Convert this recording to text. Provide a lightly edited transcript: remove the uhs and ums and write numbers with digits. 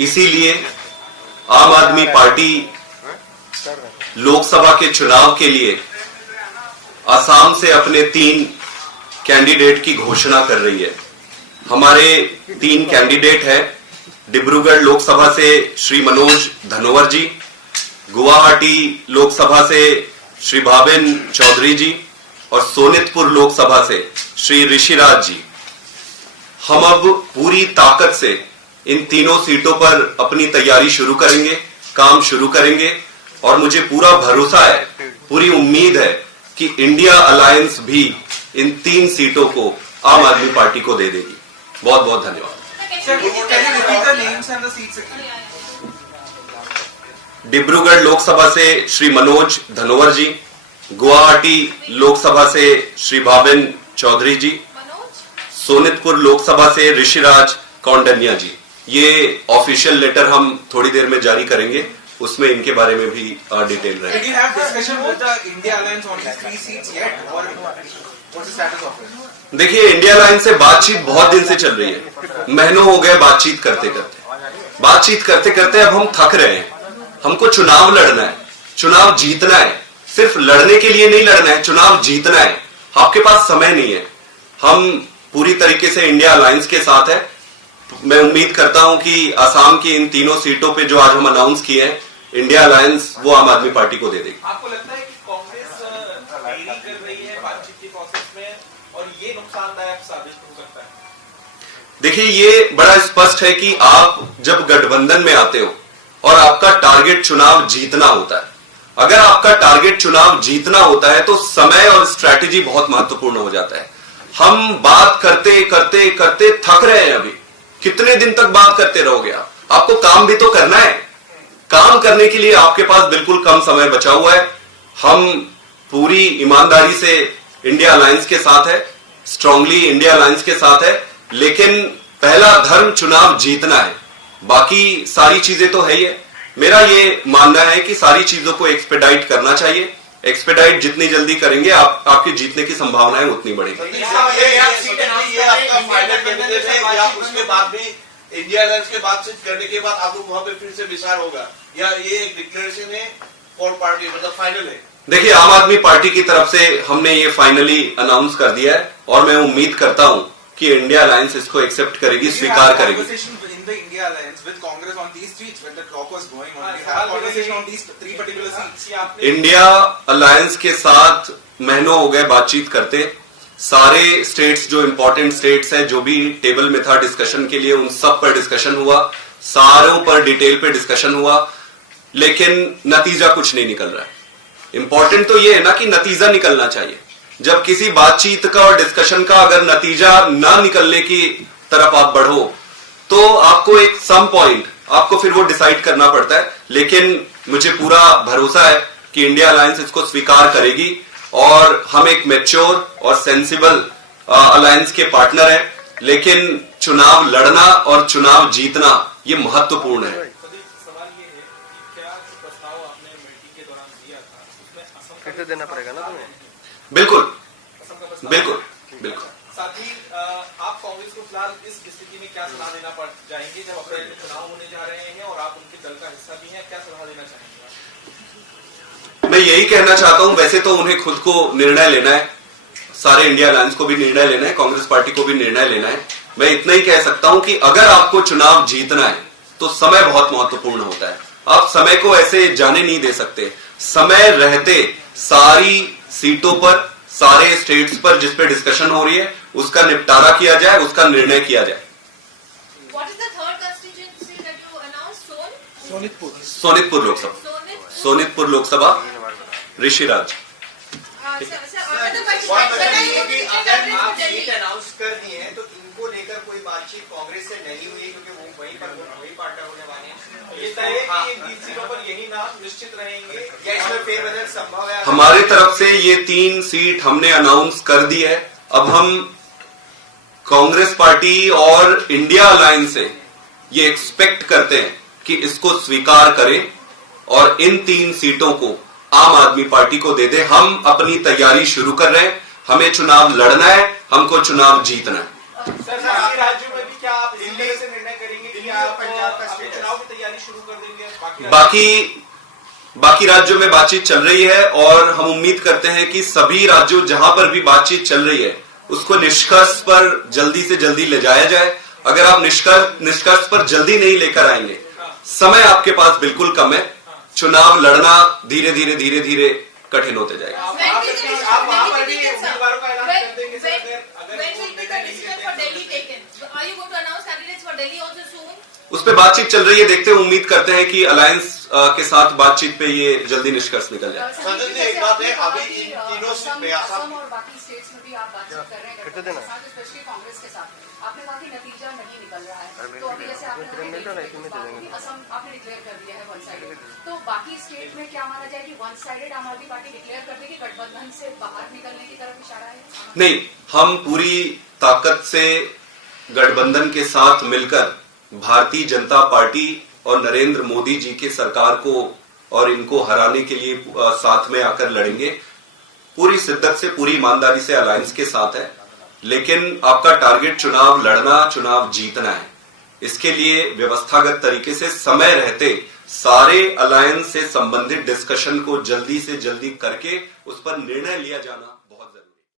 इसीलिए आम आदमी पार्टी लोकसभा के चुनाव के लिए असम से अपने 3 कैंडिडेट की घोषणा कर रही है। हमारे 3 कैंडिडेट हैं। डिब्रूगढ़ लोकसभा से श्री मनोज धनोवर जी, गुवाहाटी लोकसभा से श्री भावेन चौधरी जी और सोनितपुर लोकसभा से श्री ऋषिराज जी। हम अब पूरी ताकत से इन तीनों सीटों पर अपनी तैयारी शुरू करेंगे, काम शुरू करेंगे और मुझे पूरा भरोसा है, पूरी उम्मीद है कि इंडिया अलायंस भी इन 3 सीटों को आम आदमी पार्टी को दे देगी। बहुत बहुत धन्यवाद। डिब्रूगढ़ लोकसभा से श्री मनोज धनोवर जी, गुवाहाटी लोकसभा से श्री भावेन चौधरी जी, सोनितपुर लोकसभा से ऋषिराज कौंडन्या जी। ये ऑफिशियल लेटर हम थोड़ी देर में जारी करेंगे, उसमें इनके बारे में भी डिटेल रहेगी। देखिए, इंडिया अलायंस से बातचीत बहुत दिन से चल रही है, महीनों हो गए बातचीत करते करते अब हम थक रहे हैं। हमको चुनाव लड़ना है, चुनाव जीतना है। सिर्फ लड़ने के लिए नहीं लड़ना है, चुनाव जीतना है। आपके पास समय नहीं है। हम पूरी तरीके से इंडिया अलायंस के साथ है। मैं उम्मीद करता हूं कि असम की इन 3 सीटों पे जो आज हम अनाउंस किए हैं, इंडिया अलायंस वो आम आदमी पार्टी को दे देगी। आपको लगता है कि कांग्रेस देरी कर रही है बातचीत के प्रोसेस में और ये नुकसानदायक साबित हो सकता है? देखिए, ये बड़ा स्पष्ट है कि आप जब गठबंधन में आते हो और आपका टारगेट चुनाव जीतना होता है, अगर आपका टारगेट चुनाव जीतना होता है तो समय और स्ट्रैटेजी बहुत महत्वपूर्ण हो जाता है। हम बात करते करते करते थक रहे हैं। अभी कितने दिन तक बात करते रहोगे आप? आपको काम भी तो करना है। काम करने के लिए आपके पास बिल्कुल कम समय बचा हुआ है। हम पूरी ईमानदारी से इंडिया अलायंस के साथ है, स्ट्रांगली इंडिया अलायंस के साथ है, लेकिन पहला धर्म चुनाव जीतना है। बाकी सारी चीजें तो है ही है। मेरा ये मानना है कि सारी चीजों को एक्सपेडाइट करना चाहिए। एक्सपेडाइट जितनी जल्दी करेंगे आपके जीतने की संभावनाएं उतनी बढ़ेगी। उसके बाद भी इंडिया अलायंस के बातचीत करने के बाद आपको वहां पे फिर से विचार होगा, या ये एक डिक्लेरेशन है फॉर पार्टी, मतलब फाइनल है? देखिए, आम आदमी पार्टी की तरफ से हमने ये फाइनली अनाउंस कर दिया है और मैं उम्मीद करता हूं कि इंडिया अलायंस इसको एक्सेप्ट करेगी, स्वीकार करेगी। इंडिया अलायंस के साथ महीनों हो गए बातचीत करते। सारे स्टेट्स जो इंपॉर्टेंट स्टेट्स हैं, जो भी टेबल में था डिस्कशन के लिए, उन सब पर डिस्कशन हुआ, सारों पर डिटेल पे डिस्कशन हुआ, लेकिन नतीजा कुछ नहीं निकल रहा है। इंपॉर्टेंट तो ये है ना कि नतीजा निकलना चाहिए। जब किसी बातचीत का और डिस्कशन का अगर नतीजा ना निकलने की तरफ आप बढ़ो तो आपको एक सम पॉइंट आपको फिर वो डिसाइड करना पड़ता है। लेकिन मुझे पूरा भरोसा है कि इंडिया अलायंस इसको स्वीकार करेगी और हम एक मैच्योर और सेंसिबल अलायंस के पार्टनर हैं। लेकिन चुनाव लड़ना और चुनाव जीतना ये महत्वपूर्ण है। सवाल ये है कि क्या प्रस्ताव आपने मीटिंग के दौरान दिया था उसमें असम का देना पड़ेगा ना तुम्हें? बिल्कुल बिल्कुल बिल्कुल। साथ ही आप कांग्रेस को फिलहाल इस स्थिति में क्या सलाह देना चाहेंगे जब अप्रैल में चुनाव होने जा रहे हैं और आप उनके दल का हिस्सा भी हैं? क्या सलाह देना चाहेंगे? मैं यही कहना चाहता हूं, वैसे तो उन्हें खुद को निर्णय लेना है, सारे इंडिया अलायंस को भी निर्णय लेना है, कांग्रेस पार्टी को भी निर्णय लेना है। मैं इतना ही कह सकता हूं कि अगर आपको चुनाव जीतना है तो समय बहुत महत्वपूर्ण होता है। आप समय को ऐसे जाने नहीं दे सकते। समय रहते सारी सीटों पर, सारे स्टेट्स पर जिस पे डिस्कशन हो रही है उसका निपटारा किया जाए, उसका निर्णय किया जाए। सोनितपुर लोकसभा, सोनितपुर लोकसभा, ऋषिराज। अनाउंस कर दिए हैं तो इनको लेकर कोई बातचीत कांग्रेस से नहीं हुई, क्योंकि वो वही पार्टनर होने वाले हैं। ये तय है कि इन सीटों पर यही नाम निश्चित रहेंगे या इसमें फेरबदल संभव है? हमारी तरफ से ये 3 सीट हमने अनाउंस कर दी है। अब हम कांग्रेस पार्टी और इंडिया अलायंस से ये एक्सपेक्ट करते हैं कि इसको स्वीकार करें और इन 3 सीटों को आम आदमी पार्टी को दे दे। हम अपनी तैयारी शुरू कर रहे हैं। हमें चुनाव लड़ना है, हमको चुनाव जीतना है। सर, राज्यों में भी क्या आप इस तरह से निर्णय तैयारी शुरू कर देंगे? बाकी राज्यों में बातचीत चल रही है और हम उम्मीद करते हैं कि सभी राज्यों जहां पर भी बातचीत चल रही है उसको निष्कर्ष पर जल्दी से जल्दी ले जाया जाए। अगर आप निष्कर्ष पर जल्दी नहीं लेकर आएंगे, समय आपके पास बिल्कुल कम है, चुनाव लड़ना धीरे धीरे कठिन होते जाएगा। आप वहां पर भी उम्मीदवारों का ऐलान कर देंगे सर? उस पर बातचीत चल रही है, देखते हैं, उम्मीद करते हैं कि अलायंस के साथ बातचीत पे ये जल्दी निष्कर्ष निकल जाए। संजय जी, एक बात है, अभी इन तीनों असम और बाकी स्टेट्स में भी आप बातचीत कर रहे हैं, स्पेशली कांग्रेस के साथ। आपने कहा कि नतीजा नहीं निकल रहा है, तो अभी जैसे आपने असम आपने डिक्लेयर कर दिया है वन साइडेड, तो बाकी स्टेट में क्या माना जाए कि वन साइडेड आम आदमी पार्टी डिक्लेयर कर देगी, गठबंधन से बाहर निकलने की तरफ इशारा है? नहीं, हम पूरी ताकत से गठबंधन के साथ मिलकर भारतीय जनता पार्टी और नरेंद्र मोदी जी के सरकार को और इनको हराने के लिए साथ में आकर लड़ेंगे। पूरी शिद्दत से, पूरी ईमानदारी से अलायंस के साथ है, लेकिन आपका टारगेट चुनाव लड़ना, चुनाव जीतना है। इसके लिए व्यवस्थागत तरीके से समय रहते सारे अलायंस से संबंधित डिस्कशन को जल्दी से जल्दी करके उस पर निर्णय लिया जाना